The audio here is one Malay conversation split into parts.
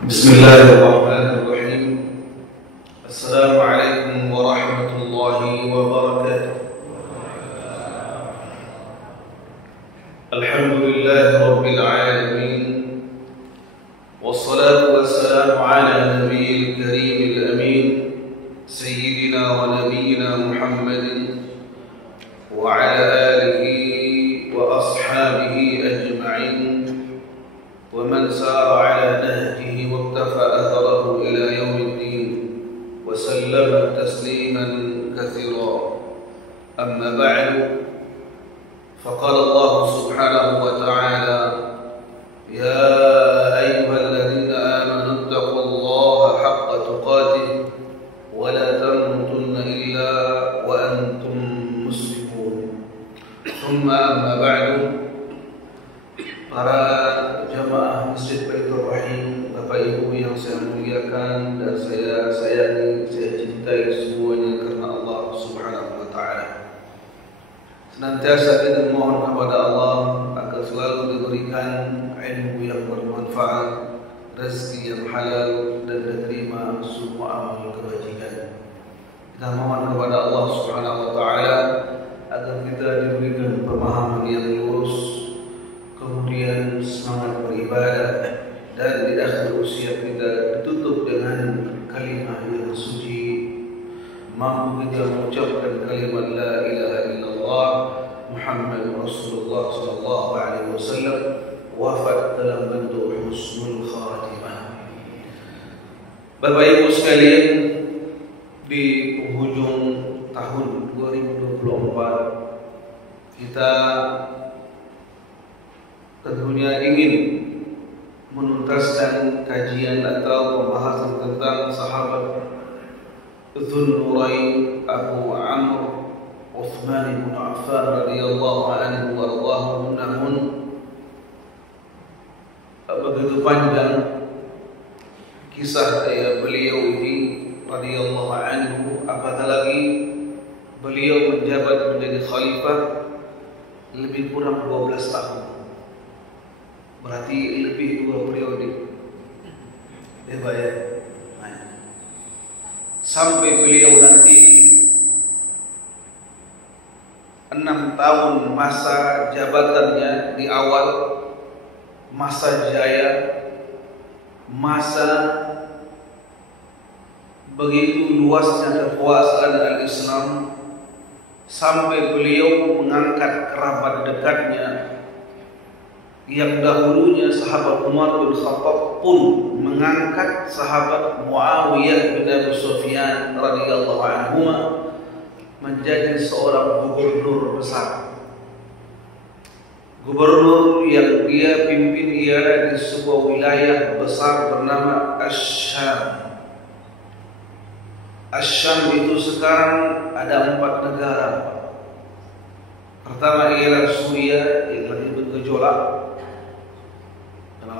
Bismillahirrahmanirrahim. Assalamualaikum warahmatullahi wabarakatuh. Alhamdulillahi rabbil alamin. Wassalatu wassalamu ala nabiyil karimil amin, sayyidina wa nabiyyina Muhammadin wa ala alihi wa ashabihi ajma'in wa man sara ala nahjihi wa iktafa atharahu ila yaumiddin wa sallama tasliman katsira. Amma ba'du, faqala Allah subhanahu wa ta'ala: ya ayyuhalladzina amanu taqullaha haqqa tuqatih wa la tamutunna illa wa antum muslimun. Thumma amma ba'du. Para jamaah Masjid Baitur Rahim, Bapak Ibu yang saya muliakan dan saya sayangi, saya cintai semuanya karena Allah Subhanahu wa taala. Senantiasa kita mohon kepada Allah agar selalu diberikan ilmu yang bermanfaat, rezeki yang halal, dan diterima semua amal kebajikan. Kita mohon kepada Allah Subhanahu wa taala agar kita diberikan pemahaman yang lurus, kemudian semangat beribadah, dan di akhir usia kita ditutup dengan kalimat yang suci, mampu kita mengucapkan kalimat la ilaha illallah Muhammad Rasulullah sallallahu alaihi wasallam, wafat dalam bentuk husnul khatimah. Bapak Ibu sekalian, di penghujung tahun 2024 kita tentunya ingin menuntaskan kajian atau pembahasan tentang sahabat Dzun-Nurain Abu Amr Utsman bin Affan radhiyallahu anhu warḍahu. Namun begitu panjang kisah beliau ini radhiyallahu anhu, apatah lagi beliau menjabat menjadi khalifah lebih kurang 12 tahun. Berarti lebih 2 periode. Bayar. Sampai beliau nanti 6 tahun masa jabatannya di awal, masa jaya, masa begitu luasnya kekuasaan al-Islam, sampai beliau mengangkat kerabat dekatnya yang dahulunya sahabat Umar bin Khattab pun mengangkat sahabat Muawiyah bin Abi Sufyan radhiyallahu anhu menjadi seorang gubernur besar. Gubernur yang dia pimpin ialah di sebuah wilayah besar bernama Asy-Syam. Asy-Syam itu sekarang ada 4 negara. Pertama ialah Suriah yang lagi bergejolak.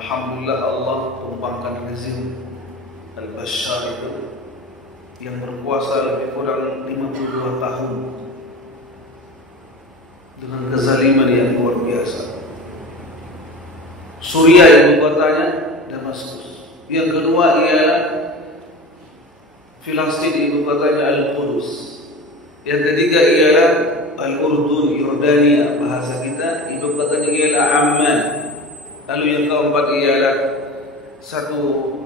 Alhamdulillah Allah tumbangkan rezim Al-Bashar itu yang berkuasa lebih kurang 52 tahun dengan kezaliman yang luar biasa. Suriah ibu kotanya Damaskus. Yang kedua ialah Filastin, ibu kotanya Al-Qudus. Yang ketiga ialah Al-Urdun, Yordania bahasa kita, ibu kotanya ialah Amman. Lalu yang keempat ialah satu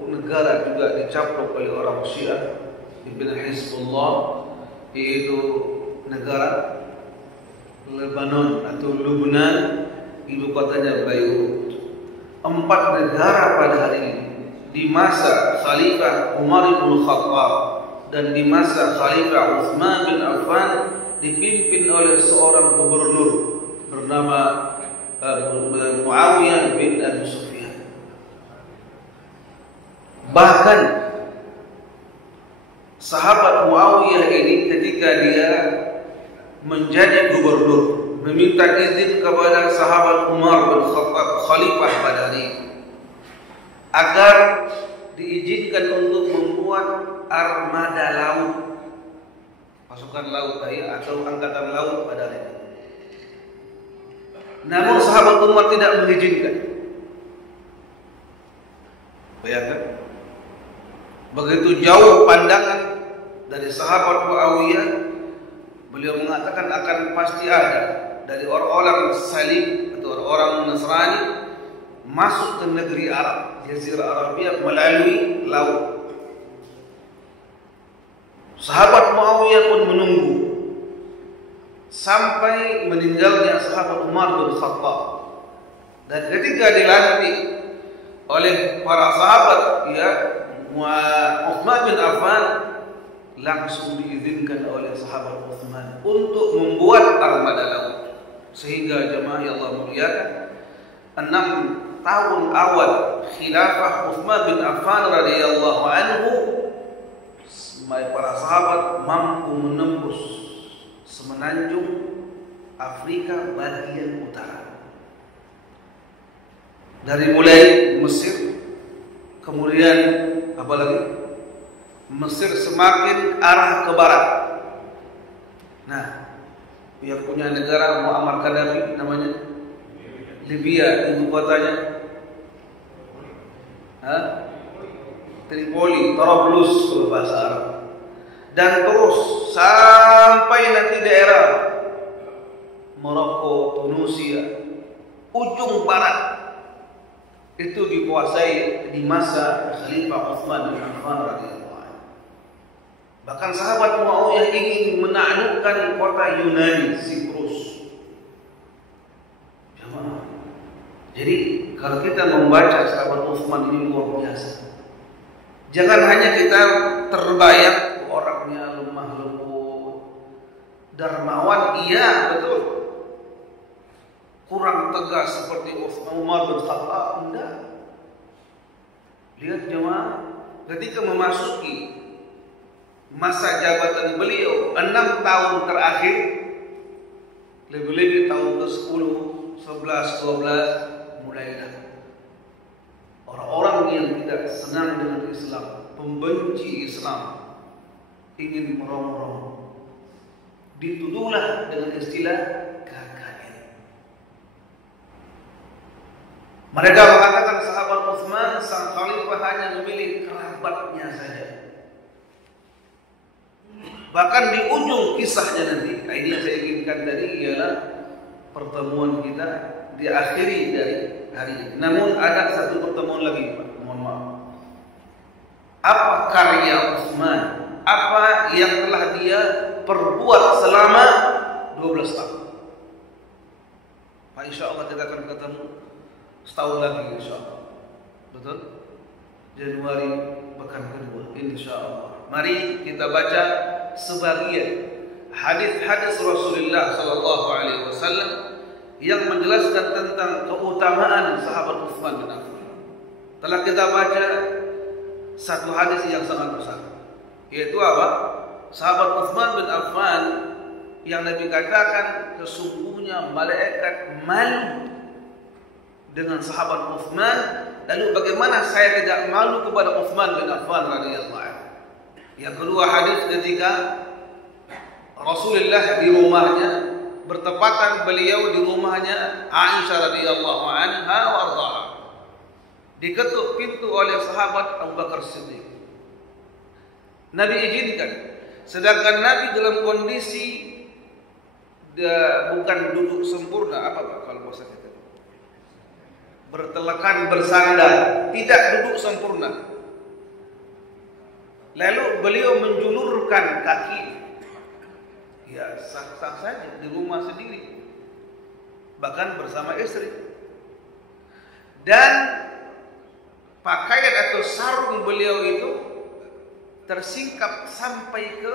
negara juga dicaplok oleh orang Syiah, Ibn Hizbullah, yaitu negara Lebanon atau Lubnan, ibu kotanya Beirut. 4 negara pada hari ini di masa Khalifah Umar bin Khattab dan di masa Khalifah Utsman bin Affan dipimpin oleh seorang gubernur bernama Muawiyah bin Abi Sufyan. Bahkan sahabat Muawiyah ini ketika dia menjadi gubernur meminta izin kepada sahabat Umar bin Khattab khalifah pada hari ini agar diizinkan untuk membuat armada laut, pasukan laut atau angkatan laut pada hari ini. Namun sahabat Umar tidak mengizinkan. Bayangkan, begitu jauh pandangan dari sahabat Muawiyah, beliau mengatakan akan pasti ada dari orang-orang Salim atau orang-orang Nasrani masuk ke negeri Arab, Jazirah Arabia melalui laut. Sahabat Muawiyah pun menunggu sampai meninggalnya sahabat Umar bin Khattab. Dan ketika dilantik oleh para sahabat, ya, Uthman bin Affan, langsung diizinkan oleh sahabat Uthman untuk membuat armada laut. Sehingga jemaah yang Allah muliakan, 6 tahun awal khilafah Uthman bin Affan radhiyallahu anhu, para sahabat mampu menembus semenanjung Afrika bagian utara. Dari mulai Mesir, kemudian apa lagi? Mesir semakin arah ke barat. Nah, yang punya negara Muammar Gaddafi namanya Libya, ibu kotanya Tripoli, Tobruk kalau bahasa Arab. Dan terus sampai nanti daerah Maroko, Tunisia, ujung barat itu dikuasai di masa Khalifah Uthman bin Affan radhiyallahu anhu. Bahkan sahabat Muawiyah ingin menaklukkan kota Yunani, Siprus. Jadi kalau kita membaca sahabat Uthman ini luar biasa. Jangan hanya kita terbayang orangnya lemah lembut, dermawan, iya betul. Kurang tegas seperti Umar bin Khattab, enggak. Lihat jemaah, ketika memasuki masa jabatan beliau 6 tahun terakhir, lebih-lebih tahun ke-10, 11, 12, mulailah orang-orang yang tidak senang dengan Islam, pembenci Islam, ingin merongrong. Dituduhlah dengan istilah KKN. Mereka mengatakan sahabat Uthman, sang khalifah hanya memilih kerabatnya saja. Bahkan di ujung kisahnya nanti, ini yang saya inginkan tadi ialah pertemuan kita diakhiri dari hari ini. Namun ada satu pertemuan lagi, Pak. Mohon maaf. Apa karya Uthman? Apa yang telah dia perbuat selama 12 tahun? Pak, insya Allah kita akan ketemu setahun lagi, insya Allah. Betul? Januari pekan kedua, insya Allah. Mari kita baca sebagian hadis-hadis Rasulullah Sallallahu Alaihi Wasallam yang menjelaskan tentang keutamaan sahabat Uthman bin Affan. Telah kita baca satu hadis yang sangat besar, yaitu apa? Sahabat Uthman bin Affan yang Nabi katakan sesungguhnya malaikat malu dengan sahabat Uthman. Lalu bagaimana saya tidak malu kepada Uthman bin Affan radhiyallahu anhu? Yang kedua hadis ketika Rasulullah di rumahnya, bertepatan beliau di rumahnya Aisyah radhiyallahu anha warḍaha. Diketuk pintu oleh sahabat Abu Bakar Siddiq. Nabi izinkan, sedangkan Nabi dalam kondisi bukan duduk sempurna, apa Pak kalau bahasa kita? Bertelekan, bersandar, tidak duduk sempurna. Lalu beliau menjulurkan kaki, ya sah-sah saja di rumah sendiri, bahkan bersama istri. Dan pakaian atau sarung beliau itu tersingkap sampai ke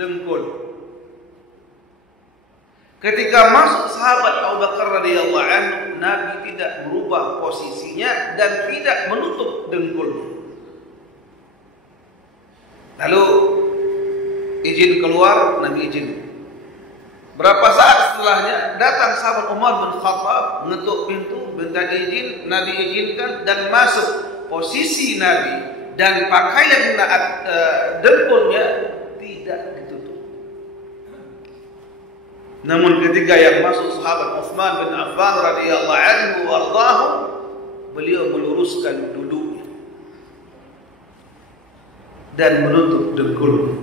dengkul. Ketika masuk sahabat Abu Bakar radhiyallahu anhu, Nabi tidak merubah posisinya dan tidak menutup dengkulnya. Lalu izin keluar, Nabi izin. Berapa saat setelahnya datang sahabat Umar bin Khattab, mengetuk pintu, minta izin, Nabi izinkan dan masuk. Posisi Nabi dan pakaian dengkulnya tidak ditutup. Namun ketika yang masuk sahabat Uthman bin Affan radhiyallahu anhu warḍahu, beliau meluruskan duduknya dan menutup dengkulnya.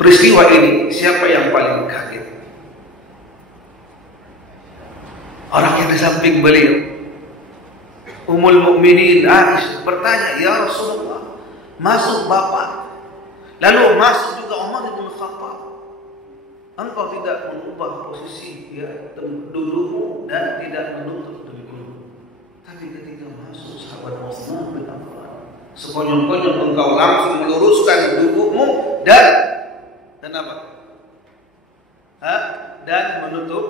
Peristiwa ini siapa yang paling kaget? Orang yang di samping beliau, Ummul Mukminin Aisyah bertanya, "Ya Rasulullah, masuk bapak, lalu masuk juga Umar bin Khattab. Engkau tidak mengubah posisi dudukmu dan tidak menutup dengkulmu. Tapi ketika masuk sahabat Utsman bin Affan, sekonyong-konyong engkau langsung meluruskan dudukmu dan apa? Dan menutup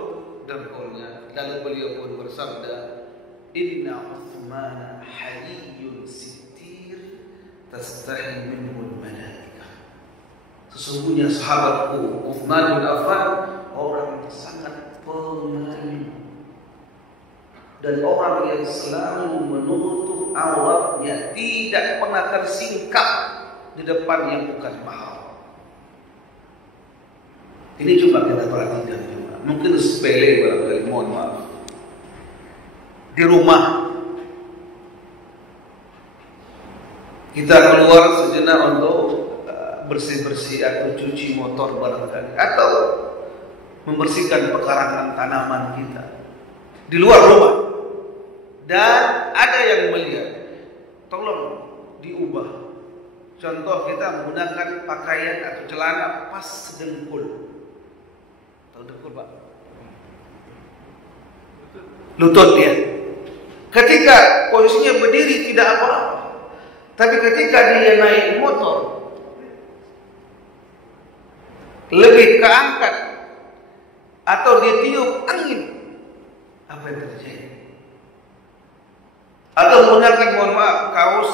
dengkulnya." Lalu beliau pun bersabda, "Inna Utsman hayyun sittir tastahi minhu al-malaikah." Sesungguhnya sahabatku Utsman bin Affan orang yang sangat pemalu dan orang yang selalu menutup auratnya, tidak pernah tersingkap di depan yang bukan mahram. Ini coba kita perhatikan juga. Mungkin sepele barangkali, mohon maaf. Di rumah kita keluar sejenak untuk bersih-bersih atau cuci motor barangkali, atau membersihkan pekarangan tanaman kita di luar rumah, dan ada yang melihat, tolong diubah. Contoh, kita menggunakan pakaian atau celana pas sedengkul. Tahu dengkul, Pak? Lutut ya. Ketika posisinya berdiri tidak apa-apa, tapi ketika dia naik motor lebih keangkat atau dia tiup angin, apa yang terjadi? Atau menggunakan, mohon maaf, kaos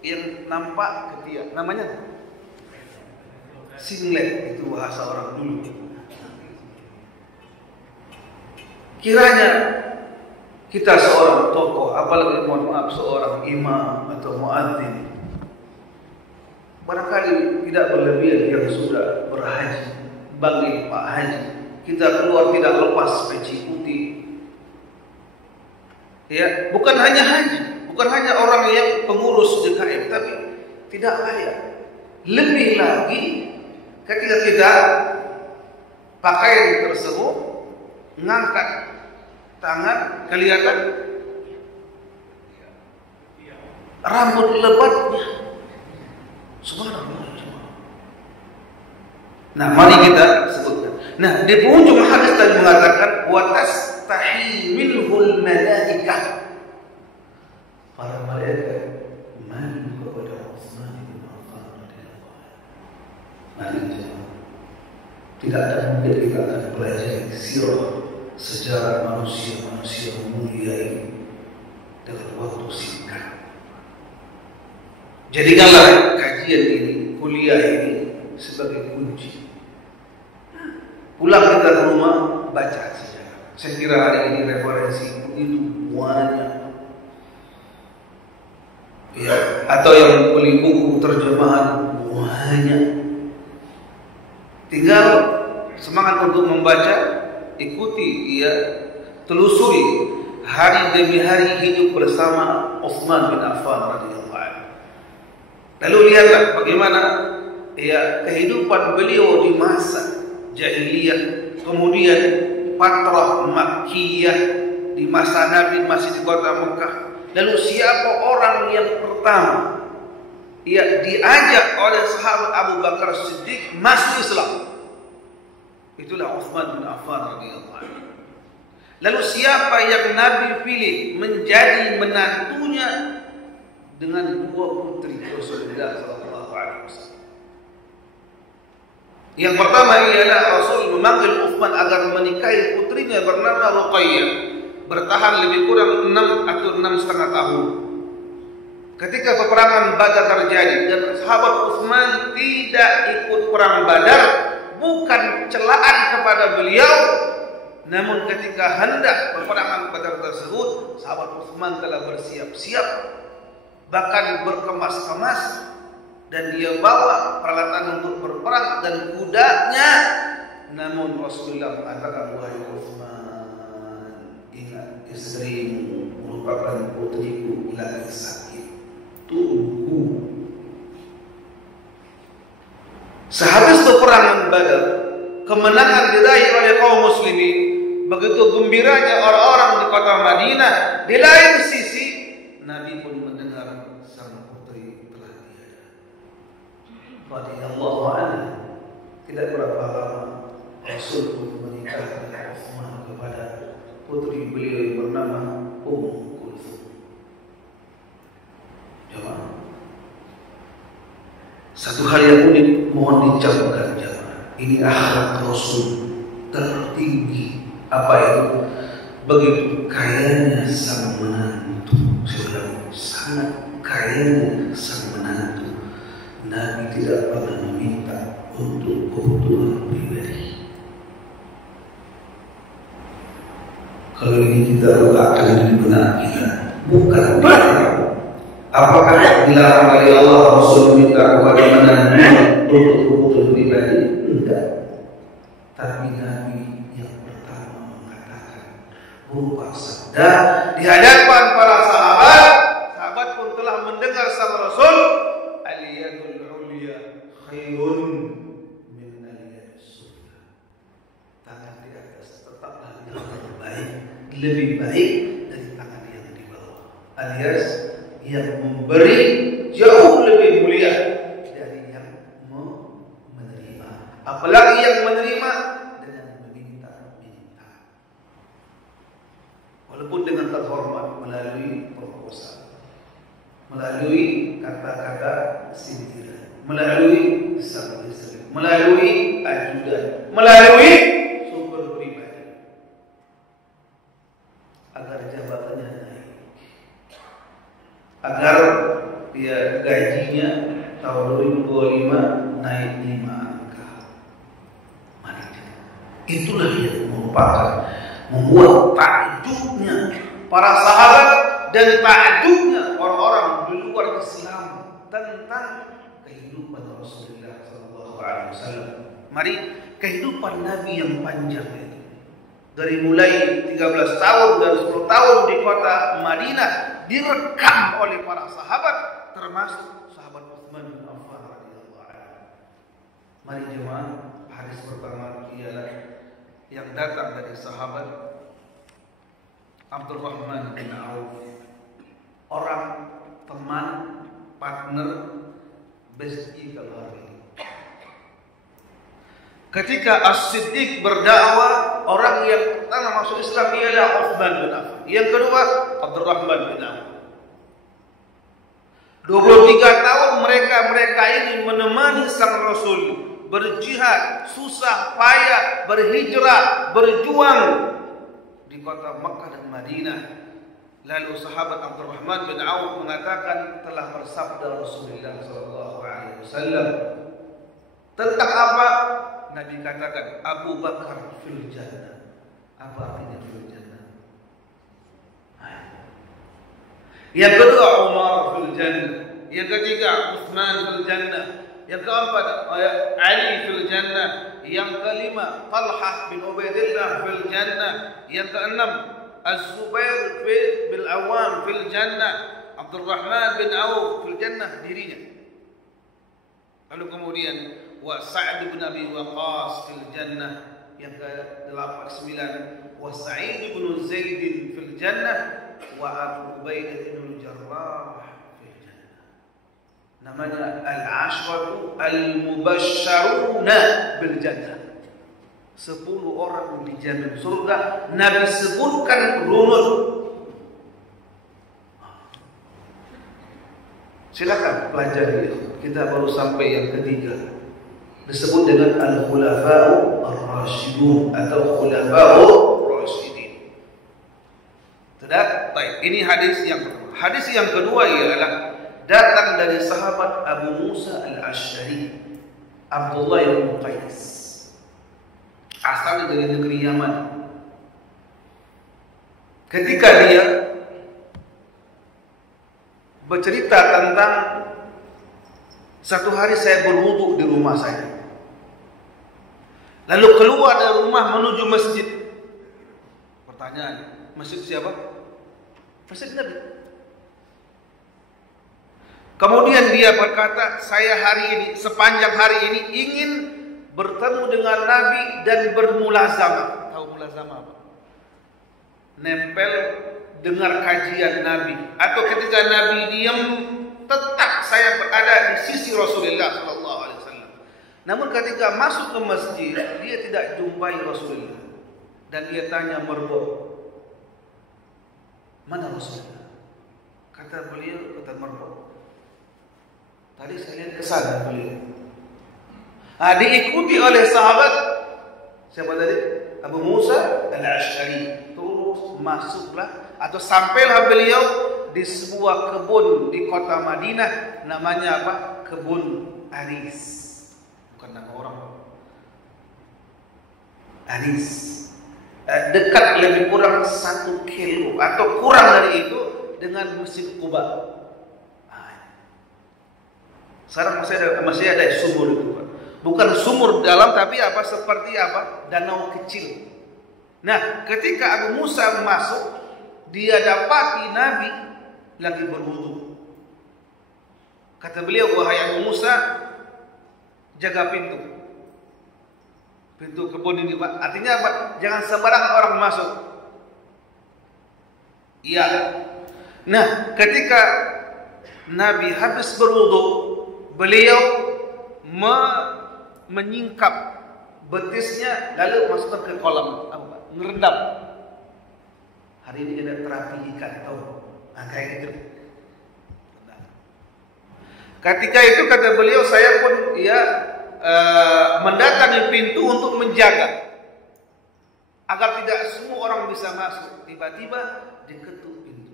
yang nampak ketiak, namanya singlet, itu bahasa orang dulu. Kiranya kita seorang tokoh, apalagi mohon maaf seorang imam atau muadzin, barangkali tidak berlebihan yang sudah berhaji, bagi Pak Haji, kita keluar tidak lepas peci putih. Ya, bukan hanya haji, bukan hanya orang yang pengurus DKM, tapi tidak layak. Lebih lagi ketika kita pakaian tersebut mengangkat tangan, kelihatan rambut lebatnya. Subhanallah. Nah, mari kita sebutkan. Nah, di penghujung hadis tadi mengatakan wa tastahi minhul malaikah. Para malaikat malu kepada Utsman bin Affan radhiyallahu anhu. Tidak ada mungkin kita akan belajar sirah sejarah manusia-manusia mulia ini dalam waktu singkat. Jadikanlah kajian ini, kuliah ini sebagai kunci. Pulang kita ke rumah, baca sejarah. Saya kira hari ini referensi itu banyak. Ya, atau yang beli buku terjemahan banyak. Tinggal semangat untuk membaca, ikuti, telusuri hari demi hari hidup bersama Utsman bin Affan radhiyallahu anhu. Lalu lihatlah bagaimana kehidupan beliau di masa jahiliyah, kemudian Fatrah Makkiyah di masa Nabi masih di kota Mekah. Lalu siapa orang yang pertama diajak oleh sahabat Abu Bakar Siddiq masuk Islam? Itulah Utsman bin Affan radhiyallahu anhu. Lalu siapa yang Nabi pilih menjadi menantunya dengan dua putri Rasulullah sallallahu alaihi wasallam? Yang pertama ialah Rasul memanggil Utsman agar menikahi putrinya bernama Ruqayyah, bertahan lebih kurang 6 atau 6,5 tahun. Ketika peperangan Badar terjadi dan sahabat Utsman tidak ikut perang Badar, bukan celaan kepada beliau, namun ketika hendak peperangan Badar tersebut, sahabat Utsman telah bersiap-siap, bahkan berkemas-kemas, dan dia bawa peralatan untuk berperang dan kudanya. Namun Rasulullah mengatakan, wahai Utsman, ingat istrimu merupakan putriku lagi sakit. Tunggu. Sehabis peperangan Badar, kemenangan diraih oleh kaum muslimin, begitu gembiranya orang-orang di kota Madinah. Di lain sisi, Nabi pun mendengar sang putri telah tiada. Radhiyallahu anhu. Tidak berapa lama Rasul pun menikahkan Utsman kepada putri beliau yang bernama Ummu Kulthum. Jemaah, satu hal yang unik mohon dicamkan jemaah. Ini akhlak Rasul tertinggi. Apa itu? Begitu kayanya sang menantu, sangat kayanya sang menantu, Nabi tidak pernah meminta untuk kebutuhan pribadi. Kalau ini kita letakkan di benak kita, bukan barang. Apakah dilarang oleh Allah Rasul minta kepada menantu untuk kebutuhan pribadi? Enggak. Tapi Nabi yang pertama mengatakan berupa sabda di hadapan para sahabat. Sahabat pun telah mendengar sang Rasul, al-yadul ulya khairun min al-yadis sufla. Tangan di atas tetaplah lebih baik dari tangan yang di bawah. Alias yang memberi jauh lebih mulia dari yang menerima. Apalagi yang menerima dengan meminta-minta, walaupun dengan terhormat, melalui proposal, melalui kata-kata sindiran, melalui sabda-sabda, melalui ajudan, melalui sumber pribadi, agar jabatannya naik, agar dia gajinya tahun 2025 naik 5 angka. Mari, itulah yang merupakan membuat takjubnya para sahabat dan takjubnya orang-orang di luar Islam tentang kehidupan Rasulullah SAW. Mari, kehidupan Nabi yang panjang ini, dari mulai 13 tahun dan 10 tahun di kota Madinah, direkam oleh para sahabat, termasuk sahabat Utsman bin Affan radhiyallahu anhu. Mari jemaah, hadis pertama ialah yang datang dari sahabat Abdurrahman bin Auf, orang teman, partner, bestie kalau hari ini. Ketika As-Siddiq berdakwah, orang yang pertama masuk Islam ialah Utsman bin Affan. Yang kedua Abdurrahman bin Auf. 23 tahun mereka ini menemani sang Rasul berjihad, susah payah, berhijrah, berjuang di kota Makkah dan Madinah. Lalu sahabat Abdurrahman bin Auf mengatakan telah bersabda Rasulullah SAW tentang apa? Nabi katakan Abu Bakar fil jannah. Apa artinya fil jannah? Yang kedua Umar fil jannah. Yang ketiga Utsman fil jannah. Yang keempat Ali fil jannah. Yang kelima Talhah bin Ubaidillah fil jannah. Yang keenam Az-Zubair bin Awam fil jannah. Abdurrahman bin Auf fil jannah dirinya. Lalu kemudian wa Sa'd bin Abi Waqqas fil jannah. Yang ke-9 wa Sa'id bin Zaid fil jannah wa Abu Ubaidah bin Jarrah fil jannah. Namanya al-ashratu al-mubashsharuna bil jannah. 10 orang dijamin surga. Nabi sebutkan runut. Silakan pelajari. Kita baru sampai yang ketiga, disebut dengan al-khulafa'u ar-rasyidun atau khulafa'u rasyidin. Tidak? Baik, ini hadis yang kedua. Hadis yang kedua ialah datang dari sahabat Abu Musa al-Asy'ari, Abdullah bin Qais, asalnya dari negeri Yaman. Ketika dia bercerita tentang satu hari saya berwudu di rumah saya, lalu keluar dari rumah menuju masjid. Pertanyaan, masjid siapa? Masjid Nabi. Kemudian dia berkata, saya hari ini, sepanjang hari ini ingin bertemu dengan Nabi dan bermulazamah. Tahu mulazamah apa? Nempel, dengar kajian Nabi. Atau ketika Nabi diam, tetap saya berada di sisi Rasulullah Sallallahu Alaihi Wasallam. Namun ketika masuk ke masjid, dia tidak jumpai Rasulullah. Dan dia tanya Marbuh, mana Rasulullah? Kata beliau, kata Marbuh, tadi saya lihat ke sana beliau. Diikuti oleh sahabat siapa tadi? Abu Musa al-Asy'ari. Terus masuklah atau sampailah beliau di sebuah kebun di kota Madinah, namanya apa? Kebun Anis. Bukan nama orang. Anis. Dekat lebih kurang 1 kilo atau kurang dari itu dengan Masjid Quba. Sekarang masih ada sumur itu, Pak. Bukan sumur dalam, tapi apa, seperti apa, danau kecil. Nah, ketika Abu Musa masuk, dia dapati Nabi lagi berwudu. Kata beliau, wahai Abu Musa, jaga pintu. Pintu kebun ini, Pak. Artinya apa? Jangan sembarangan orang masuk. Iya. Nah, ketika Nabi habis berwudu, beliau menyingkap betisnya lalu masukkan ke kolam, ngerendam. Hari ini ada terapi ikan, tahu? Kayak gitu. Ketika itu kata beliau, saya pun mendatangi pintu untuk menjaga agar tidak semua orang bisa masuk. Tiba-tiba diketuk pintu.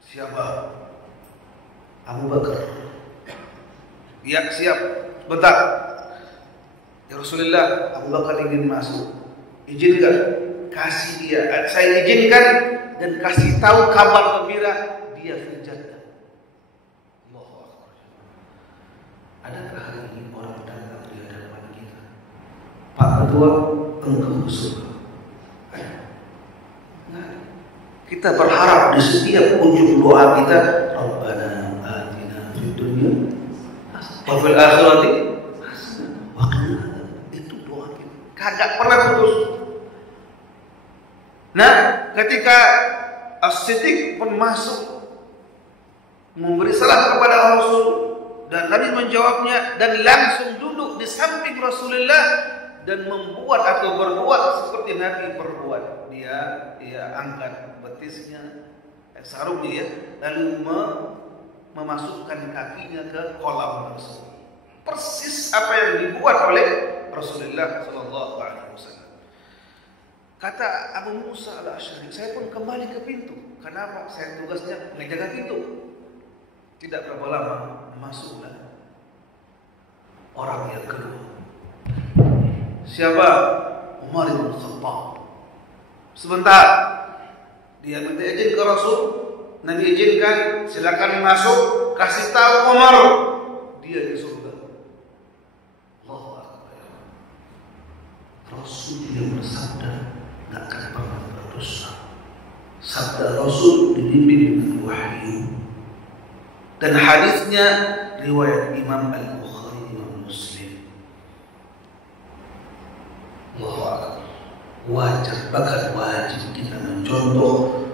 Siapa? Abu Bakar. Ya, siap. Bentar. Ya Rasulullah, Abu Bakar ingin masuk. Izinkan. Kasih dia. Saya izinkan dan kasih tahu kabar gembira dia terjadi. Allahu Akbar. Adakah hari ini orang datang di hadapan kita? Pak Ketua, engkau surga. Nah, kita berharap di setiap ujung doa kita, Rabbana atina fid dunya wa fil akhirati hasanah wa qina adzabannar. Itu doa kita. Kagak pernah putus. Nah, ketika As-Siddiq pun masuk memberi salam kepada Rasul dan Nabi menjawabnya dan langsung duduk di samping Rasulullah dan membuat atau berbuat seperti Nabi berbuat. Dia angkat betisnya, sarungnya ya, lalu memasukkan kakinya ke kolam tersebut. Persis apa yang dibuat oleh Rasulullah Sallallahu Alaihi Wasallam. Kata Abu Musa al-Asy'ari, saya pun kembali ke pintu. Kenapa? Saya tugasnya menjaga pintu. Tidak berapa lama masuklah orang yang kedua. Siapa? Umar bin Khattab. Sebentar, dia minta izin ke Rasul. Nabi izinkan, silakan masuk. Kasih tahu Umar, dia di surga. Allahu Akbar. Rasul yang bersabda, tak akan pernah berdosa. Sabda Rasul dibimbing dengan wahyu. Dan hadisnya riwayat Imam Al-Bukhari, Imam Muslim. Allahu Akbar. Wajar, bahkan wajib kita mencontoh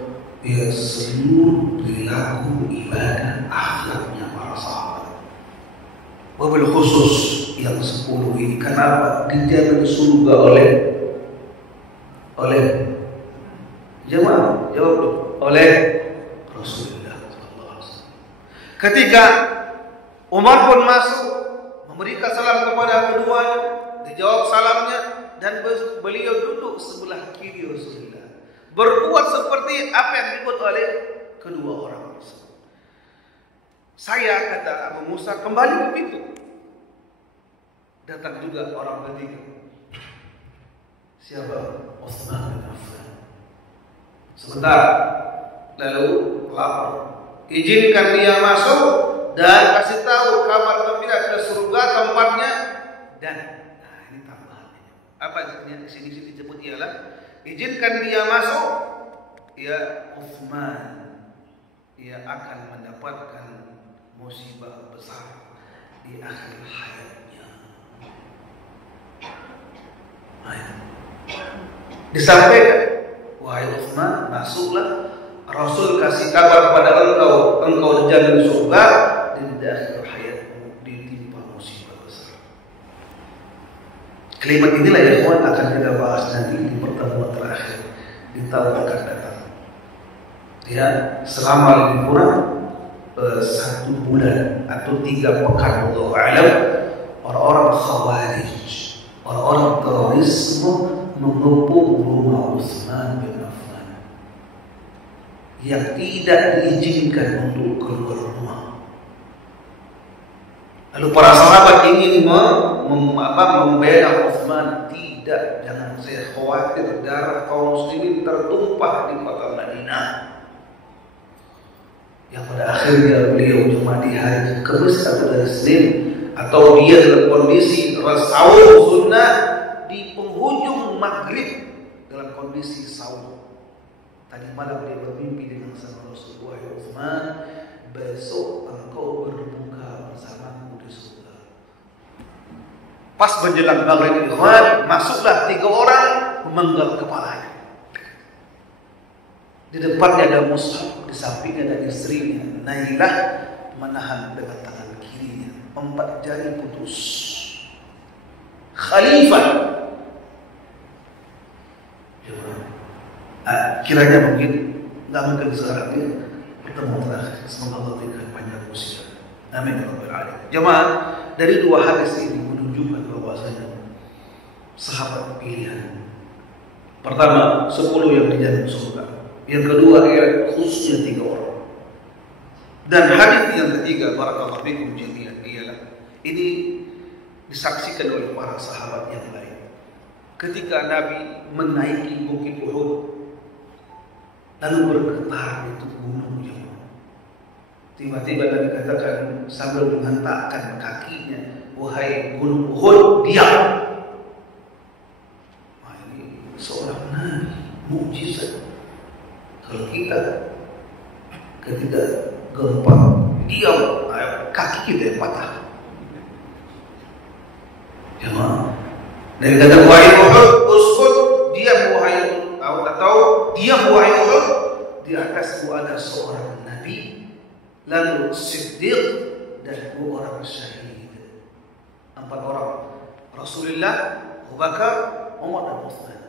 seluruh perilaku ibadah akhlaknya para sahabat. Wabil khusus yang 10 ini, kenapa dijamin surga oleh jemaah? Jawab dulu. Oleh Rasulullah sallallahu alaihi wasallam. Ketika Umar pun masuk memberikan salam kepada keduanya, dijawab salamnya dan beliau duduk sebelah kiri Rasulullah. Berbuat seperti apa yang dibuat oleh kedua orang tersebut. Saya, kata Abu Musa, kembali ke pintu. Datang juga orang ketiga. Siapa? Utsman bin Affan. Sebentar, lalu lapor. Izinkan dia masuk dan kasih tahu kabar gembira ke surga tempatnya. Dan ini tambahannya. Apa yang di sini disebut ialah izinkan dia masuk, ya Utsman, ia akan mendapatkan musibah besar di akhir hayatnya. Disampaikan, wahai Utsman, masuklah. Rasul kasih kabar kepada engkau dijamin surga, dan di akhir hayatmu ditimpa musibah besar. Kalimat inilah yang akan kita bahas nanti di pertemuan terakhir di tahun akan datang. Ya, selama lebih kurang 1 bulan atau 3 pekan, wallahu a'lam, orang-orang Khawarij, orang-orang terorisme mengebom rumah Utsman bin Affan yang tidak diizinkan untuk keluar rumah. Lalu para sahabat ingin membela Utsman. Tidak, jangan, saya khawatir darah kaum muslimin tertumpah di kota Madinah. Yang pada akhirnya beliau cuma di hari Kamis atau hari Senin, atau dia dalam kondisi sahur sunnah di penghujung maghrib dalam kondisi sahur. Tadi malam dia bermimpi dengan sama Rasulullah, Utsman, besok engkau berbuka bersamaku di surga. Pas menjelang maghrib, masuklah 3 orang memenggal kepalanya. Di depannya ada Mus'ab, di sampingnya ada istrinya Nailah, menahan dengan tangan kirinya. 4 jari putus. Khalifah. Kiranya mungkin nggak mungkin sekarang ini pertemuan terakhir. Semoga Allah berikan panjang usia. Amin ya rabbal alamin. Jemaah, dari 2 hadis ini menunjukkan bahwasanya sahabat pilihan. Pertama, 10 yang dijamin surga. Yang kedua ialah khususnya 3 orang. Dan hadis yang ketiga, barakallahu fikum jami'an, ialah ini disaksikan oleh para sahabat yang lain. Ketika Nabi menaiki Bukit Uhud, lalu bergetar itu gunung yang tiba-tiba Nabi katakan sambil menghentakkan kakinya, wahai gunung Uhud, diam. Nah, ini seorang Nabi, mukjizat. Kalau kita ketika gempa diam, kaki kita yang patah. Ya, Nabi kata, wahai Uhud, uskut, diam wahai, atau diam wahai Uhud. Di atasmu ada seorang Nabi, lalu Siddiq, dan 2 orang syahid. 4 orang, Rasulullah, Abu Bakar, Umar, dan Utsman.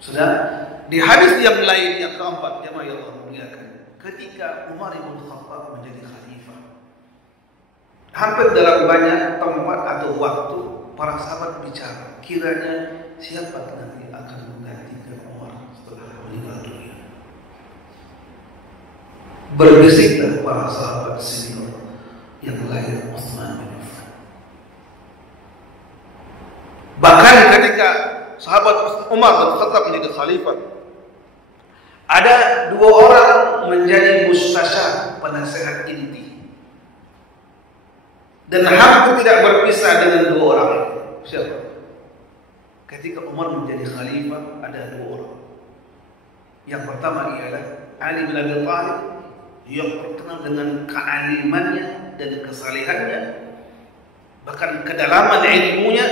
Sudah. Di hadis yang lain yang keempat, jemaah yang Allah muliakan, ketika Umar bin Khattab menjadi khalifah, hampir dalam banyak tempat atau waktu para sahabat bicara, kiranya siapa nanti akan menggantikan Umar setelah meninggal dunia. Berbisiklah para sahabat senior yang lahir Utsman bin Affan. Bahkan ketika sahabat Umar bin Khattab menjadi khalifah, ada 2 orang menjadi mustasyar, penasehat inti, dan hampir tidak berpisah dengan 2 orang. Siapa? Ketika Umar menjadi khalifah, ada 2 orang. Yang pertama ialah Ali bin Abi Thalib, yang terkenal dengan kealimannya dan kesalehannya, bahkan kedalaman ilmunya.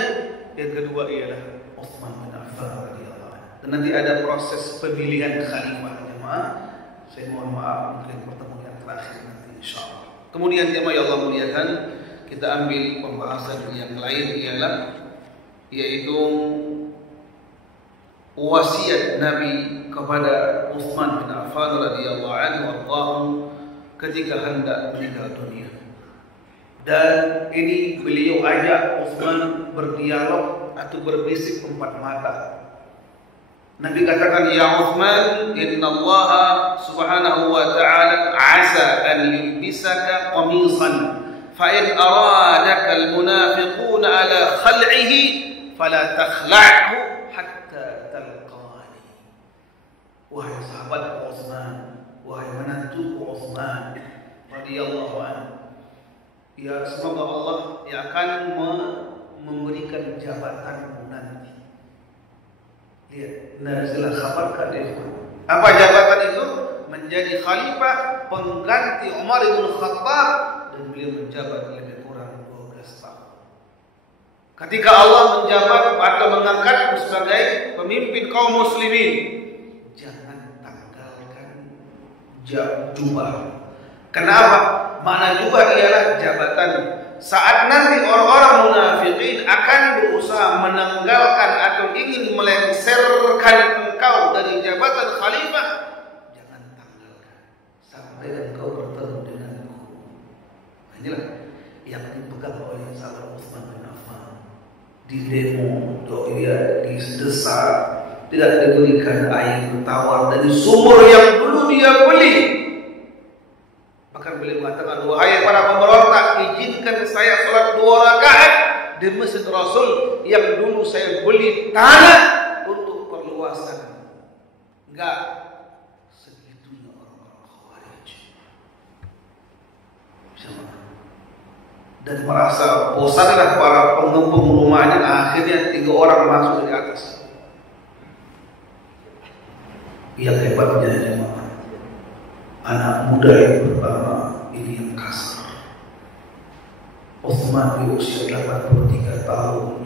Yang kedua ialah Utsman bin Affan. Dan nanti ada proses pemilihan khalifah, jemaah. Saya mohon maaf, mungkin pertemuan yang terakhir nanti insyaallah. Kemudian jemaah yang Allah muliakan, kita ambil pembahasan yang lain ialah yaitu wasiat Nabi kepada Utsman bin Affan radhiyallahu anhu ketika hendak meninggal dunia. Dan ini beliau ajak Utsman berdialog atau berbisik 4 mata. Nabi katakan, ya Utsman, inna Allah subhanahu wa ta'ala asa an yulbisaka qamisan, fa in aradaka al-munafiquna ala khal'ihi fala takhla'hu hatta talqani. Wahai sahabat Utsman, wahai menantu Utsman radhiyallahu anhu, ya semoga Allah yang akan memberikan jabatanmu nanti. Dia nazilah khabarkan dia. Apa jabatan itu? Menjadi khalifah pengganti Umar bin Khattab, dan beliau menjabat lebih kurang 12 tahun. Ketika Allah menjabat atau mengangkatmu sebagai pemimpin kaum muslimin, jangan tanggalkan jubah. Kenapa? Makna jubah ialah jabatan. Saat nanti orang-orang munafikin akan berusaha menanggalkan atau ingin melengsarkan engkau dari jabatan khalifah, jangan tanggalkan sampai engkau bertemu denganku. Inilah yang dipegang oleh sahabat Utsman bin Affan. Di demo, dia didesak, tidak diberikan air tawar dari sumur yang dulu dia beli. Bahkan beliau mengatakan, wahai para pemberontak, izinkan saya sholat 2 rakaat di Masjid Rasul yang dulu saya beli tanah untuk perluasan. Enggak segitunya orang-orang Khawarij. Dan merasa bosanlah para penghubung rumahnya. Akhirnya 3 orang masuk di atas. Yang hebatnya jemaah, anak muda yang pertama ini yang kasar. Utsman di usia 83 tahun.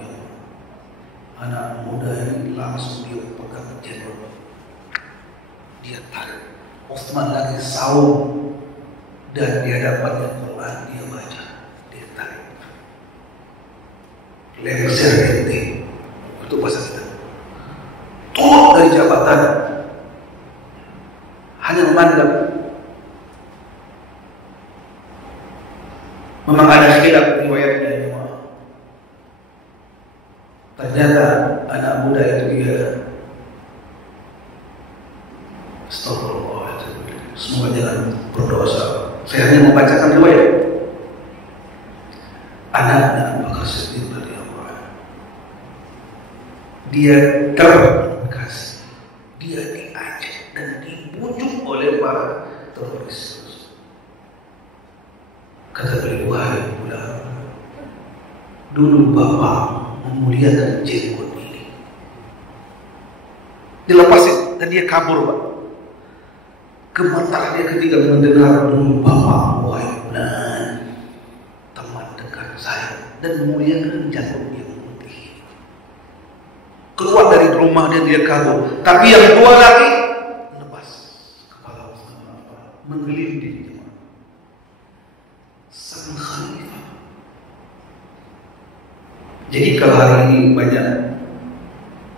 Anak muda ini langsung dia pegang jenggot. Dia tarik. Utsman lagi saum dan di hadapannya Quran dia baca. Dia tarik. Lengser ente. Itu bahasa kita. Turun dari jabatan. Hanya memandang. Memang ada khilaf riwayatnya. Ternyata anak muda itu dia, astagfirullah, semua jangan berdosa. Saya hanya membacakan riwayat. Anaknya Abu Bakar Siddiq radhiyallahu anhu, dia terprovokasi, dia diajak dan dibujuk oleh para teroris. Kata beliau, wahai budak, dulu bapak memuliakan jenggot ini. Dilepasin dan dia kabur, Pak. Gemetar dia ketika mendengar dulu bapak, wahai budak, teman dekat saya, dan memuliakan jenggot yang putih. Keluar dari rumah dia kabur. Tapi yang 2 lagi lepas kepala menggelinding. Sang khalifah. Jadi kalau hari ini banyak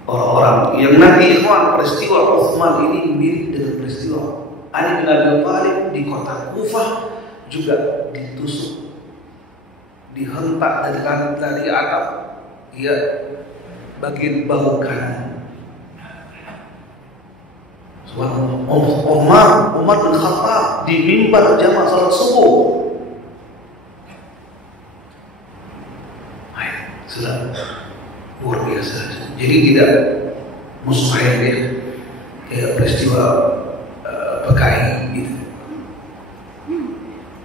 orang-orang yang nanti ikhwan, peristiwa Utsman ini mirip dengan peristiwa Ali bin Abi Thalib di kota Kufah, juga ditusuk, dihentak dari atap, ya, bagian bahu kanan. Umar bin Khattab di mimbar jamaah salat subuh. Sudah luar biasa. Jadi tidak mustahil ya, kayak peristiwa PKI gitu.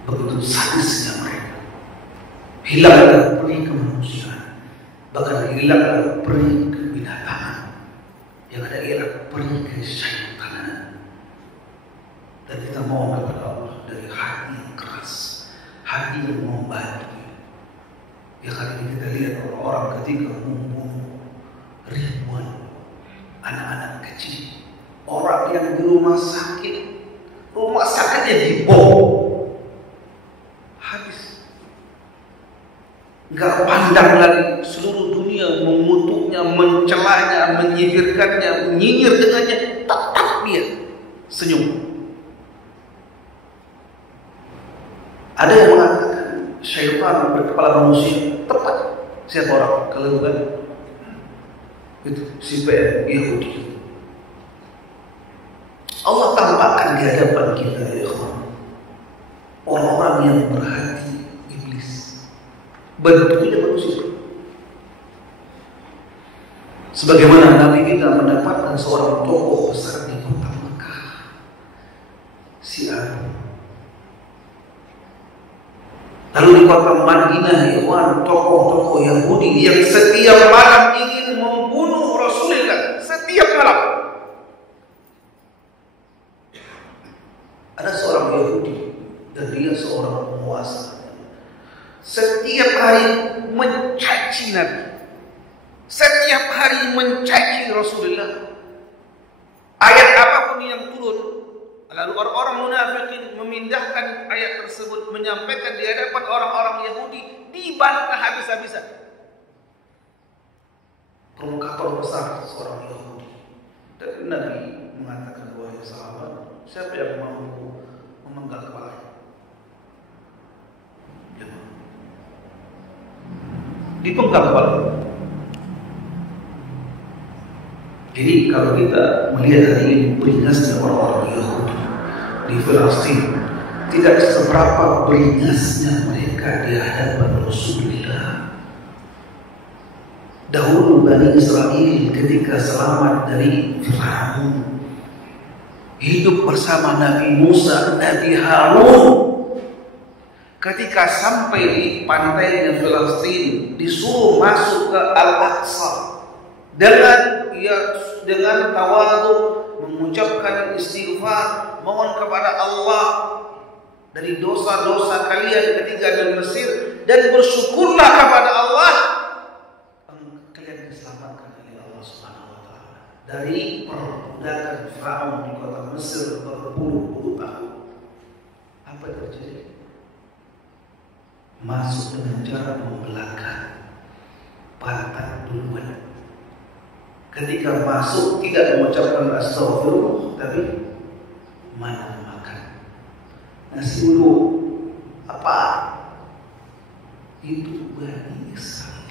Begitu sadisnya mereka. Hilanglah peri kemanusiaan, bahkan hilanglah peri kebinatangan. Yang ada ialah peri kesyaitanan. Dan kita mohon kepada Allah dari hati yang keras, hati yang membantu. Ya kali ini kita lihat orang-orang ketika membunuh ribuan anak-anak kecil, orang yang di rumah sakitnya dibom, habis, nggak pandang lagi seluruh dunia mengutuknya, mencelanya, menyibirkannya, menyinyir dengannya, tetap dia senyum. Ada yang mengatakan syaitan berkepala manusia. Tepat. Siapa orang? Kalau bukan itu si Yahudi. Allah tampakkan di hadapan kita, ya Allah, orang-orang yang berhati iblis, bentuknya manusia. Sebagaimana Nabi kita mendapatkan seorang tokoh besar di kota Mekah, si Abu. Lalu di kota Madinah, tokoh-tokoh Yahudi yang setiap malam ingin membunuh Rasulullah, setiap malam. Ada seorang Yahudi dan dia seorang penguasa. Setiap hari mencaci Nabi. Setiap hari mencaci Rasulullah. Ayat apapun yang turun, lalu orang-orang munafikin memindahkan ayat tersebut, menyampaikan di hadapan orang-orang Yahudi, dibantah habis-habisan. Provokator besar seorang Yahudi. Dan Nabi mengatakan, wahai sahabat, siapa yang mampu memenggal kepalanya? Dipenggal kepalanya. Jadi kalau kita melihat hari ini beringasnya orang-orang Yahudi di Palestina, tidak seberapa beringasnya mereka di hadapan Rasulullah. Dahulu Bani Israel ketika selamat dari Fir'aun, hidup bersama Nabi Musa, Nabi Harun. Ketika sampai di pantainya Palestina, disuruh masuk ke Al-Aqsa dengan tawadhu, mengucapkan istighfar, mohon kepada Allah dari dosa-dosa kalian ketika di Mesir, dan bersyukurlah kepada Allah kalian diselamatkan oleh Allah Subhanahu wa taala dari perbudakan Firaun di kota Mesir berpuluh-puluh tahun. Apa yang terjadi? Masuk dengan cara membelakang, patah duluan. Ketika masuk tidak mengucapkan astagfirullah, tapi mana makan nasi dulu apa itu Bani Israel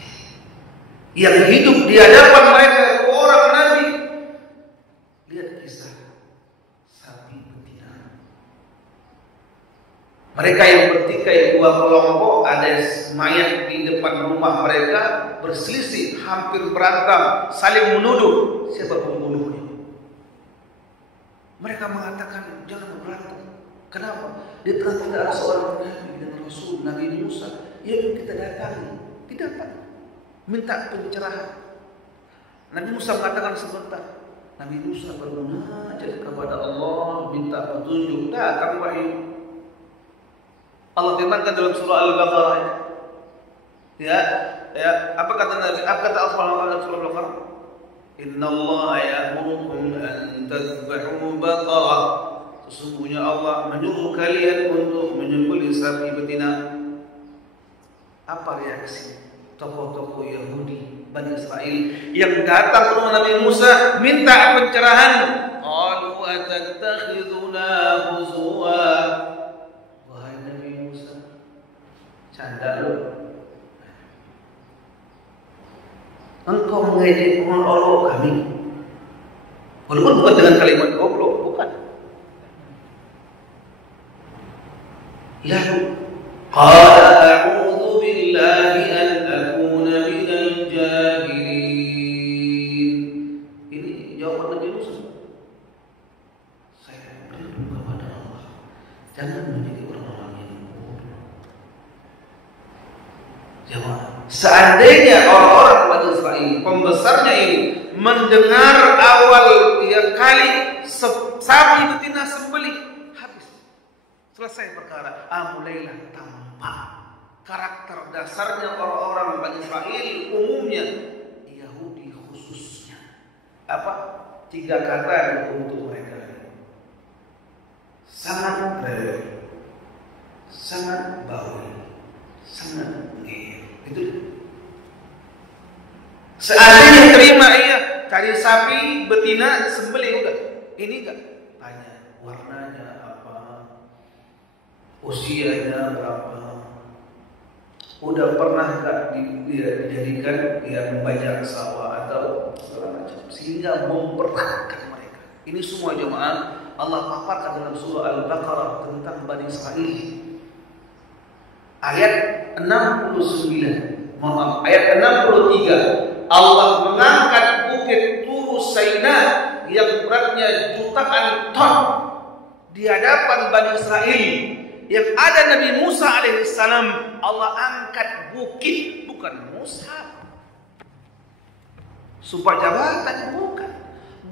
yang hidup di hadapan mereka orang Nabi. Lihat kisah sapi betina. Mereka yang bertikai dua kelompok, ada mayat di depan rumah mereka, berselisih, hampir berantem, saling menuduh siapa pembunuhnya. Mereka mengatakan jangan berantem. Kenapa? Di tengah-tengah ada seorang Nabi dan Rasul, Nabi Musa, yang kita datangi, didapat, minta pencerahan. Nabi Musa mengatakan sebentar. Nabi Musa bermunajat kepada Allah, minta petunjuk, datang wahyu. Allah firmankan dalam surah Al-Baqarah, ya, apa kata Nabi? Apa kata Allah dalam surah Al-Baqarah? Innallaha ya'murukum an tadhbahu baqarah. Sesungguhnya Allah menyuruh kalian untuk menyembelih sapi betina. Apa reaksi tokoh-tokoh Yahudi Bani Israel yang datang ke Nabi Musa minta pencerahan? Qalu atattakhiduna huzwa. Canda lu. Engkau mengejek Allah kami. Walaupun bukan dengan kalimat goblok, bukan. Lalu qala a'udzu billahi an akuna minal jahilin. Ini jawaban Nabi Musa. Saya berdoa kepada Allah, jangan menjadi orang-orang yang bodoh. Jawab. Seandainya orang-orang Bani Israel, pembesarnya ini, mendengar awal kali sapi betina sembelih, habis, selesai perkara. Mulailah tampak karakter dasarnya orang-orang Bani Israel umumnya, Yahudi khususnya. Apa? 3 kata untuk mereka: sangat rela, sangat bawel, sangat ngeyel. Itu seandainya terima, iya, cari sapi betina sembelih udah. Ini enggak tanya warnanya apa, usianya berapa, udah pernah enggak dijadikan yang banyak sawah atau segala macam, sehingga memperhatikan mereka. Ini semua jemaah Allah paparkan dalam surah Al-Baqarah tentang Bani Israel. Ayat 69, ayat 63, Allah mengangkat bukit Turu Saina yang beratnya jutaan ton di hadapan Bani Israel. Yang ada Nabi Musa alaihissalam, Allah angkat bukit, bukan Musa. Sumpah jabatan bukan.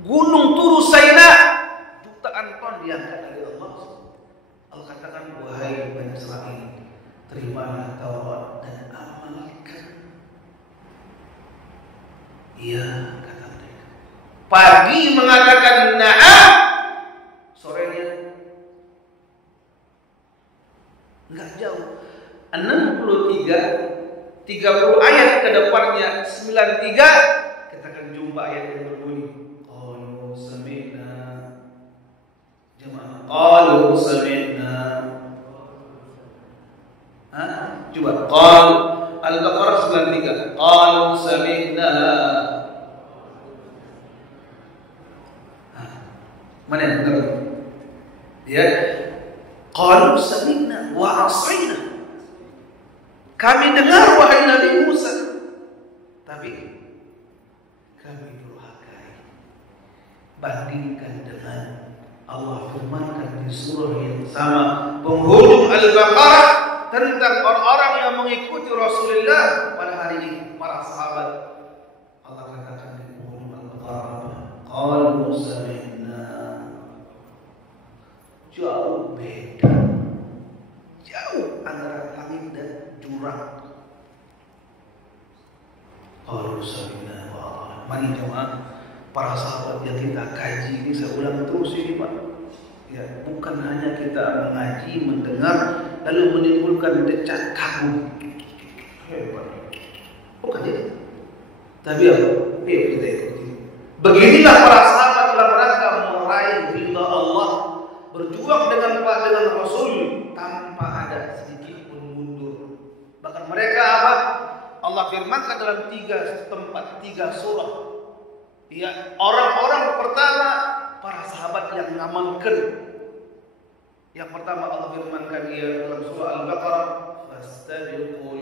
gunung Turu Saina jutaan ton diangkat dari Allah. Allah katakan, wahai Bani Israil, terimalah Taurat dan amalkan. Iya, kata mereka. Pagi mengatakan na'am, sorenya enggak jauh. 30 ayat ke depannya 93 kita akan jumpa ayat yang berbunyi qalu sami'na. Jemaah, qalu sami'na. Coba qal Al-Baqarah 93 qalu sami'na. Mana yang benar? Ya, qalu sami'na wa asayna. Kami dengar wahai Nabi Musa, tapi kami durhakai. Bandingkan dengan Allah firmankan di surah yang sama penghujung Al-Baqarah tentang orang-orang yang mengikuti Rasulullah pada hari ini, para sahabat. Allah katakan di penghujung Al-Baqarah, qalu sami'na. Jauh beda, jauh antara langit dan jurang. Qalu sami'na wa ata'na. Mari jemaah, para sahabat yang kita kaji ini, saya ulang terus ini Pak. Ya, bukan hanya kita mengaji, mendengar, lalu menimbulkan decak kagum. Hebat. Bukan itu. Tapi apa? Ayo kita ikuti. Beginilah para sahabat dalam rangka meraih ridha Allah, berjuang dengan Rasul tanpa ada sedikit pun mundur. Bahkan mereka apa? Allah firmankan dalam 3 tempat, 3 surah. Ya, orang-orang pertama para sahabat yang ngamalkan. Yang pertama Allah firmankan dia dalam surah Al-Baqarah, fastabiqul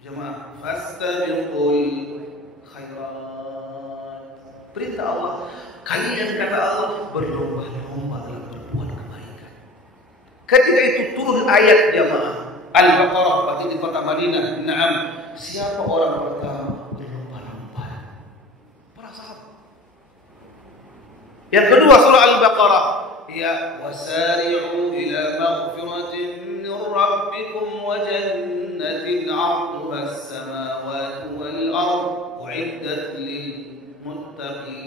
jemaah, fastabiqul khairat. Perintah Allah, kalian kata Allah berlomba-lomba dalam berbuat kebaikan. Ketika itu turun ayat jemaah Al-Baqarah, berarti di kota Madinah. Naam, siapa orang pertama berlomba-lomba? Para sahabat. Yang kedua surah Al-Baqarah, ya wasari'u ila maghfiratin min rabbikum wa jannatin 'arduha as-samawati wal ardh u'iddat lil muttaqin.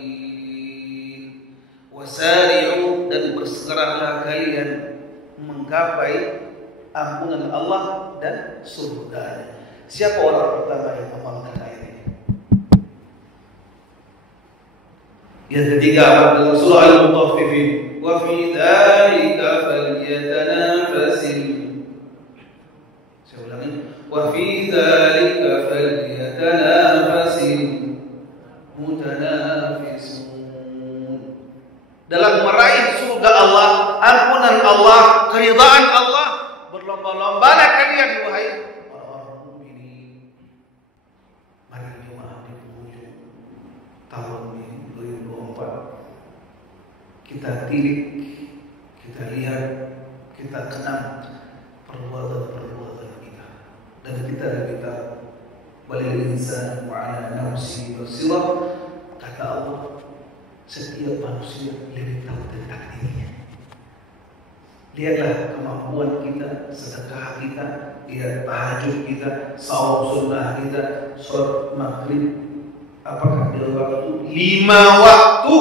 Wasari'u, dan bersegeralah kalian menggapai ampunan Allah dan surga. Siapa orang pertama yang mengamalkan ayat ini? Yang ketiga dalam surah Al-Mutaffifin, wa fi dzalika falyatanafasil. Saya ulangi, wa fi dzalika falyatanafasil mutanafisun. Dalam meraih surga Allah, ampunan Allah, keridhaan Allah, berlomba-lombalah kalian wahai orang-orang mukminin. Mari jemaah di penghujung tahun ini 2024 kita tilik, kita lihat, kita kenal perbuatan-perbuatan kita, dan kita balil insan wa ala nafsi basirah. Kata Allah, setiap manusia lebih tahu tentang dirinya. Lihatlah kemampuan kita, sedekah kita, ya tahajud kita, saum sunnah kita, sholat maghrib. Apakah di waktu 5 waktu?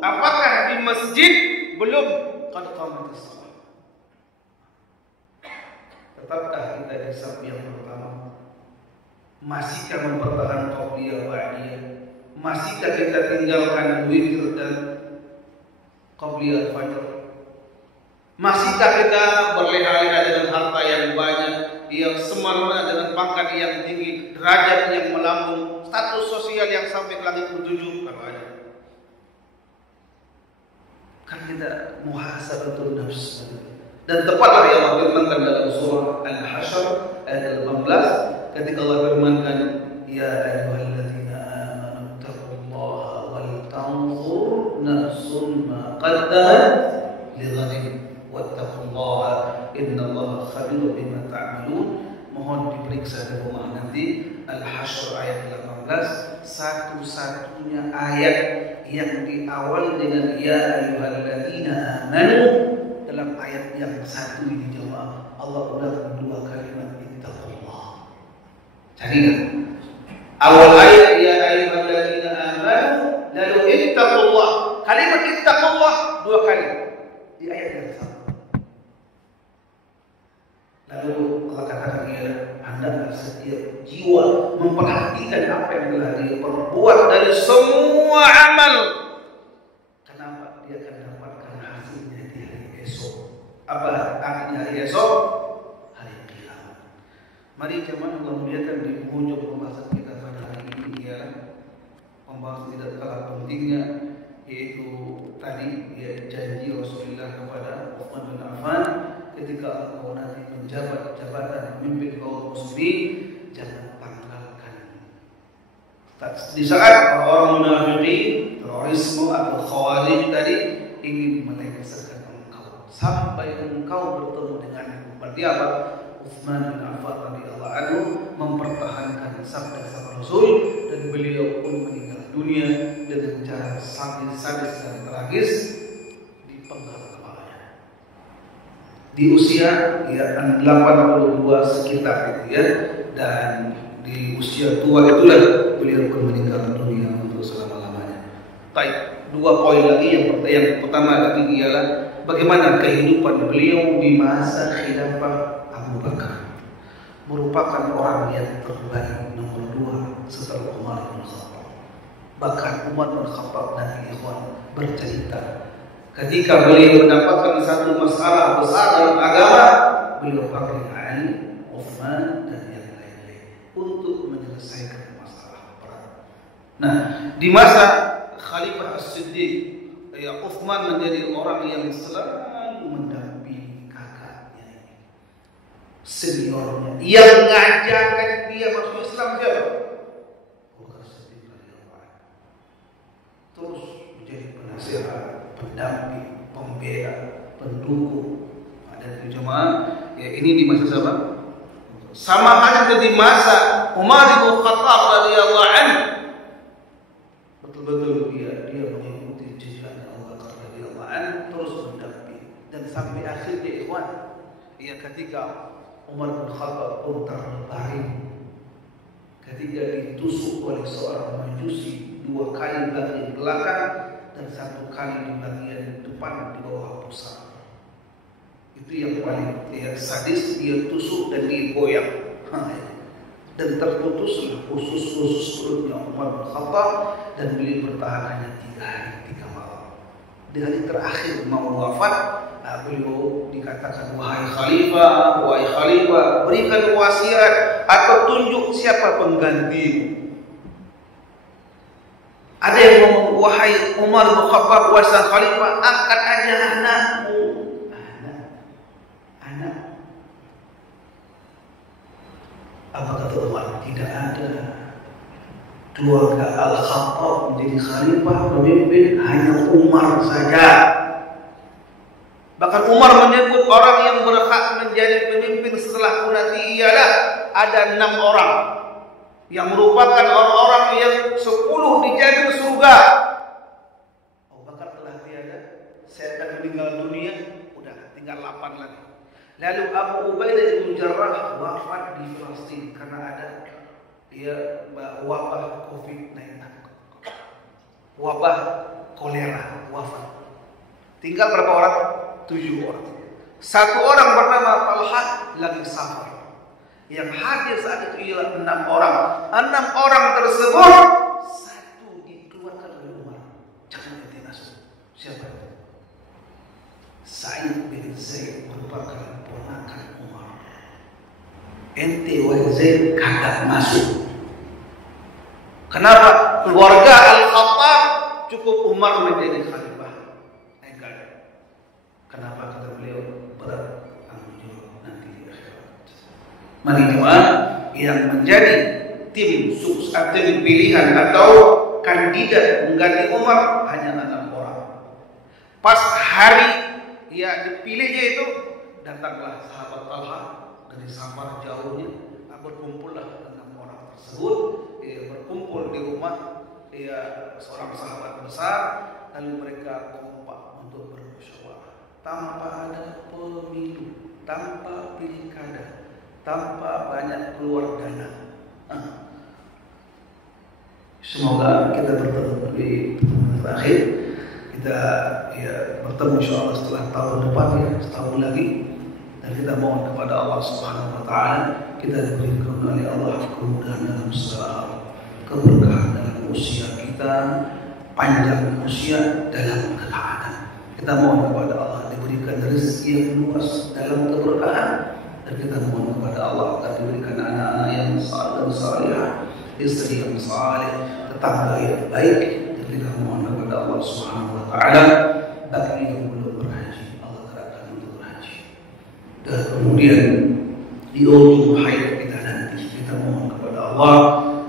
Apakah di masjid? Belum. Qad qamatis shalah. Tetapkah kita di saf yang pertama? Masihkah mempertahankan qabliyah ba'diyah? Masihkah kita tinggalkan witir dan qabliyah fajr? Masihkah kita berleha-leha dengan harta yang banyak, yang semena-mena dengan pangkat yang tinggi, derajat yang melambung, status sosial yang sampai ke langit ketujuh? Kan kita muhasabatul nafs. Dan tepatlah yang Allah firmankan dalam surah Al-Hasyr ayat 18, ketika Allah firmankan, ya ayyuhalladzina amanu taqullaha wal tanzur nafsun ma qaddamat lighadin wattaqullaha innallaha khabirun bima ta'malun. Mohon diperiksa di rumah nanti Al-Hasyr ayat 18, satu-satunya ayat yang diawali dengan ya ayyuhalladzina amanu. Dalam ayat yang satu ini jemaah, Allah ulang dua kalimat ittaqullah. Cari kan? Awal ayat ya ayyuhalladzina amanu, lalu ittaqullah. Kalimat ittaqullah dua kali di ayat yang sama. Lalu Allah katakan hendaklah setiap jiwa memperhatikan apa yang telah dia perbuat dari semua amal. Kenapa? Dia akan dapatkan hasilnya di hari esok. Apa artinya hari esok? Hari kiamat. Mari jemaah Allah muliakan, di penghujung pembahasan kita pada hari ini ialah pembahasan tidak kalah pentingnya, yaitu tadi janji Rasulullah kepada Utsman bin Affan ketika engkau nanti menjabat jabatan memimpin kaum muslimin, jangan tanggalkan. Di saat orang munafik, terorisme atau khawarij tadi ingin melengsarkan engkau sampai engkau bertemu dengan berarti apa? Utsman bin Affan radhiyallahu anhu mempertahankan sabda Rasul, dan beliau pun meninggal dunia dengan cara sadis dan tragis, dipenggal kepalanya di usia 82 sekitar itu ya, dan di usia tua itulah beliau pun meninggal dunia untuk selama-lamanya. Baik, dua poin lagi. Yang pertama lagi ialah bagaimana kehidupan beliau di masa khilafah Abu Bakar, merupakan orang yang terbaik nomor 2 setelah Umar bin Khattab. Bahkan Umar bin Khattab nanti ikhwan bercerita, ketika beliau mendapatkan satu masalah besar dalam agama, beliau panggil Ali, Utsman dan yang lain-lain untuk menyelesaikan masalah berat. Nah, di masa Khalifah As-Siddiq, Utsman menjadi orang yang selalu mendampingi kakaknya, seniornya, yang ngajarkan dia masuk Islam siapa? Terus menjadi penasihat, pendamping, pembela, pendukung. Ada di jemaah ya, ini di masa siapa? Sama halnya di masa Umar bin Khattab radhiyallahu anhu. Betul-betul dia mengikuti jejak Abu Bakar radhiyallahu anhu, terus mendamping, dan sampai akhirnya ikhwan, ya ketika Umar bin Khattab pun terbaring ketika ditusuk oleh seorang majusi 2 kali bagian belakang dan 1 kali di bagian depan di bawah pusar. Itu yang paling sadis, dia tusuk dan dia goyang dan terputus usus perutnya Umar bin Khattab, dan beliau bertahan hanya 3 hari 3 malam. Di hari terakhir mau wafat, beliau dikatakan wahai khalifah, berikan wasiat atau tunjuk siapa penggantimu. Ada yang ngomong, wahai Umar bin Khattab, wahai khalifah, angkat aja anakmu. Anak. Apa kata Umar? Tidak ada. Keluarga Al-Khattab menjadi khalifah pemimpin hanya Umar saja. Bahkan Umar menyebut orang yang berhak menjadi pemimpin setelahku nanti ialah ada 6 orang yang merupakan orang-orang yang 10 dijamin surga. Abu Bakar telah tiada, saya akan meninggal dunia, udah tinggal 8 lagi. Lalu Abu Ubaidah bin Jarrah wafat di Palestina karena ada wabah COVID-19, wabah kolera, wafat. Tinggal berapa orang? 7 orang. 1 orang bernama Talha lagi safar. Yang hadir saat itu ialah 6 orang. 6 orang tersebut 1 dikeluarkan oleh Umar. Jangan dimasuk. Siapa itu? Sa'id bin Zaid merupakan ponakan Umar. Ente wa Zaid kagak masuk. Kenapa? Keluarga Al-Khattab cukup Umar menjadi khalifah. Kenapa? Kata beliau, berat tanggung jawab nanti di akhirat. Mari jemaah, yang menjadi tim pilihan atau kandidat mengganti Umar hanya 6 orang. Pas hari dipilihnya itu, datanglah sahabat Talha dari safar jauhnya, berkumpullah 6 orang tersebut, berkumpul di rumah seorang sahabat besar, lalu mereka kompak untuk bermusyawarah tanpa ada pemilu, tanpa pilkada, tanpa banyak keluar dana. Semoga kita bertemu di pertemuan terakhir. Kita bertemu insyaallah setelah tahun depan, setahun lagi. Dan kita mohon kepada Allah Subhanahu wa taala kita diberikan oleh Allah kemudahan dalam segala hal, keberkahan dalam usia kita, panjang usia dalam ketaatan. Kita mohon kepada Allah diberikan rezeki yang luas dalam keberkahan, dan kita mohon kepada Allah agar diberikan anak-anak yang saleh dan salihah, istri yang saleh, tetangga yang baik. Dan kita mohon kepada Allah Subhanahu wa taala bagi yang belum berhaji, Allah gerakkan untuk berhaji. Dan kemudian di ujung hayat kita nanti, kita mohon kepada Allah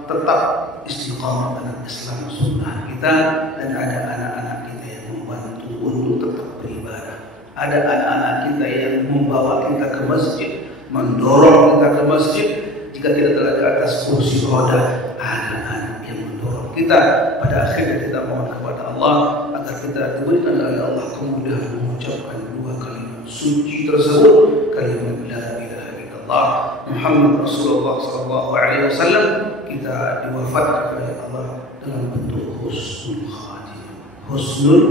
tetap istiqamah dalam Islam sunnah kita, dan ada anak-anak kita yang membantu untuk tetap beribadah. Ada anak-anak kita yang membawa kita ke masjid, mendorong kita ke masjid. Jika tidak terlalu ke atas kursi roda, ada anak yang mendorong kita. Pada akhirnya kita mohon kepada Allah agar kita diberikan oleh Allah kemudahan mengucapkan dua kalimat suci tersebut, kalimat la ilaha illallah Muhammad Rasulullah sallallahu alaihi wasallam. Kita diwafatkan oleh Allah dalam bentuk husnul khatimah. Husnul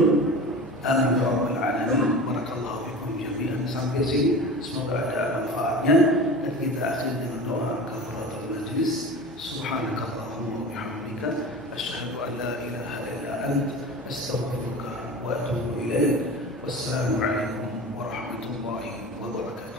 amin ya rabbal alamin. Barakallahu fikum jami'an. Sampai sini semoga ada manfaatnya, dan kita akhiri dengan doa kafaratul majlis. Subhanakallahumma wa bihamdika asyhadu an la ilaha illa anta astaghfiruka wa atubu ilaik. Wassalamu alaikum warahmatullahi wabarakatuh.